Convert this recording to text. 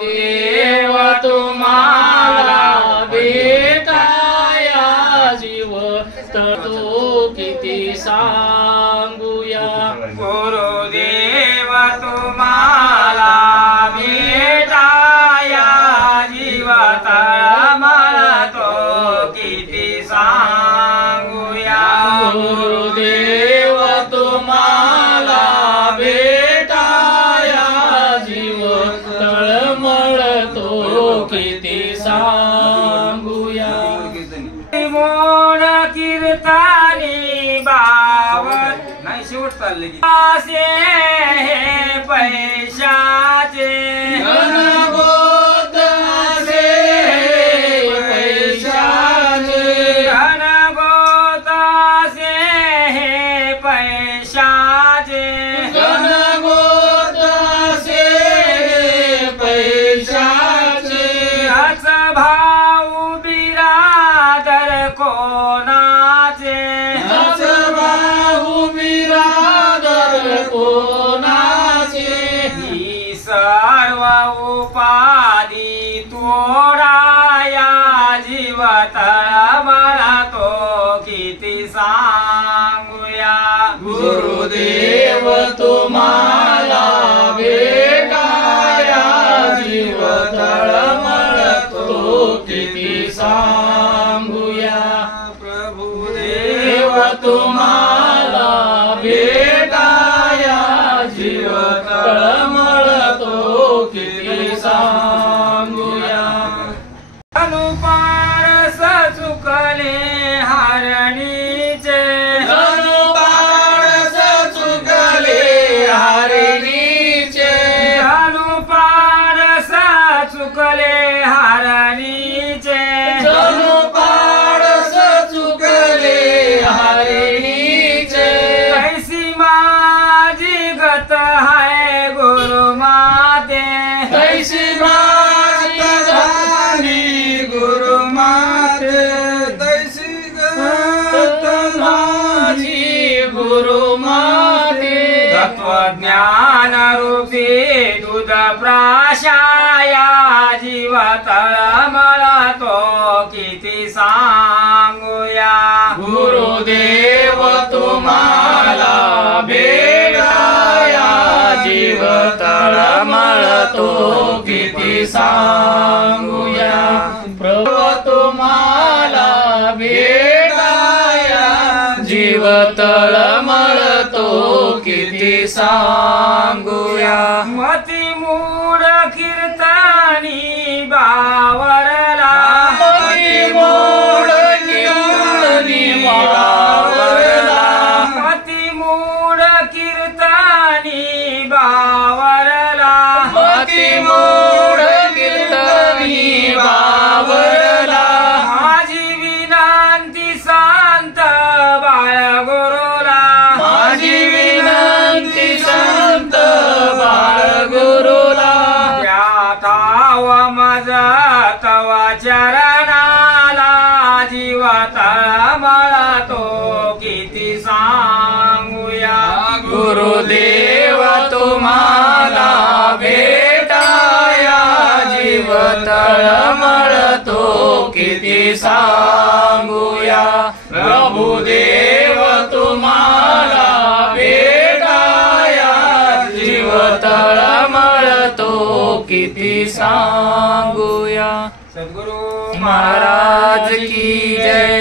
देव तुम्हाला भेटाया जीव तो किती सांगूया। गुरुदेव तुम्हाला भेटाया जीव तळमळतो किती सांगूया। गुरुदेव तुम्हाला भेटाया जीव तळमळतो किती सांगूया। मोड कीर्तनी बावत नाही शेवट चालले की असे हे पैशाचे घनगोत असे पैशाचे घनगोत असे हे पैशाचे घनगोत असे पैशाचे हस भाऊ बिरादर कोणाचे हस भाऊ बिरादर कोणाचे ही सर्व उपाधी तोडाया जीव तळमळतो किती सांगूया। गुरुदेव तुम्हाला भेटाया जीव तळमळतो किती सांगूया। प्रभुदेव तुम्हाला भेटाया जीव तळमळतो किती सांगूया। अनुपारस चुकले हरणीचे धनुपारस चुकले हरणीचे अनुपारस चुकले हरणीचे धनुपारस चुकले हरणीचे कैसी माझी गत है गुरुमाते कैसी माझी झाली गुरुमाते तैसी गत माझी गुरुमाते तत्वज्ञान रूपी दूध प्राशाया जीव तळमळतो किती सांगूया। गुरुदेव तुम्हाला भेटाया जीव तळमळतो किती सांगूया। प्रभू तुम्हाला भेटाया जीव तळमळतो किती सांगूया। मती मूढ कीर्तनी बावरला मती मूढ कीर्तनी बावरला मती मूढ कीर्तनी बावरला मती मूढ कीर्तनी बावरला माझी विनंती संत बाळगुरुला माझी विनंती संत बाळगुरुला त्याताव मज तव चरणाला जीव तळमळतो किती सांगूया। गुरुदेव तुम्हाला भेटाया जीव तळमळतो किती सांगूया। प्रभुदेव तुम्हाला भेटाया जीव तळमळतो किती सांगूया। सद्गुरु महाराज की जय।